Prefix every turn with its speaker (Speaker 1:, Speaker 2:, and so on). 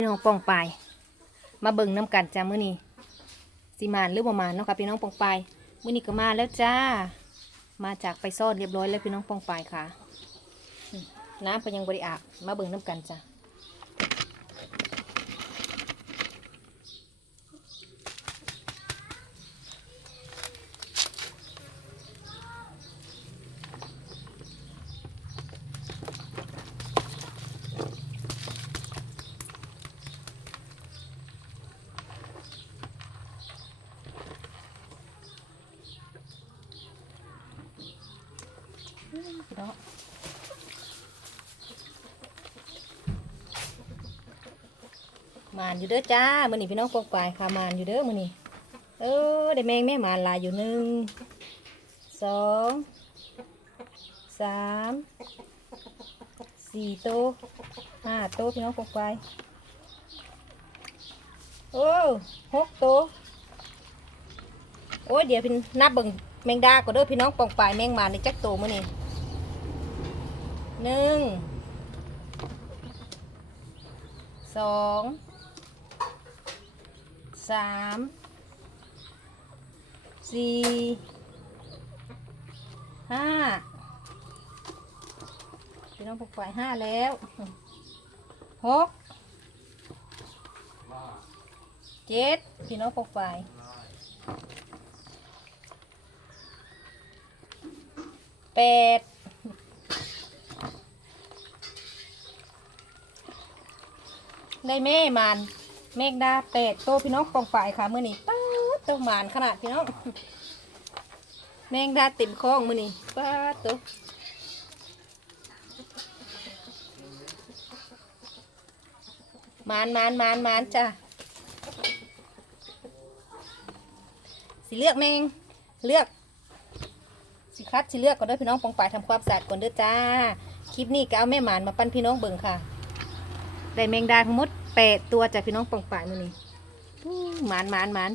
Speaker 1: พี่น้องปองปาย มาเบิ่งน้ำกันจ้ามื้อนี้สีมานหรือบ่มานเนาะค่ะพี่น้องปองปายมื้อนี้ก็มาแล้วจ้า มาจากไปซ่อนเรียบร้อยแล้วพี่น้องปองปายค่ะน้ำก็ยังบริอาบมาเบิ่งน้ำกันจ้า พี่น้องมานอยู่เด้อจ้ามื้อนี้พี่น้องปองปายค่ะมานอยู่เด้อมื้อนี้เออได้แมงแม่มานลายอยู่หนึ่งสองสามสี่โตวห้าโตวพี่น้องปองปายโอ้หกโตวโอ้เดี๋ยวพี่นับเบิ่งแมงดาก็เด้อพี่น้องปองปายแมงมานในจักโตมื้อนี้ หนึ่งสองสามสี่ห้าพี่น้องปกไฟห้าแล้วหกเจ็ดพี่น้องปกไฟแปด ได้แม่มานเมฆดาแปดโตพี่น้องปองฝ่ายค่ะมื่อนี้ป้าโตวมานขนาดพี่น้องแมงดาเต็มคลองมื่อนี้ป้าโตมานมานมานมานจ้ะสิเลือกแมงเลือกสิคัดสิเลือกก่อนเด้อพี่น้องปองฝ่ายทำความสะอาดก่อนเด้อจ้าคลิปนี้ก็เอาแม่หมานมาปั้นพี่น้องเบิ่งค่ะ ได้แมงดาทั้งหมดแปดตัวจากพี่น้องปองป่ายมือนี้หมานหมานหมาน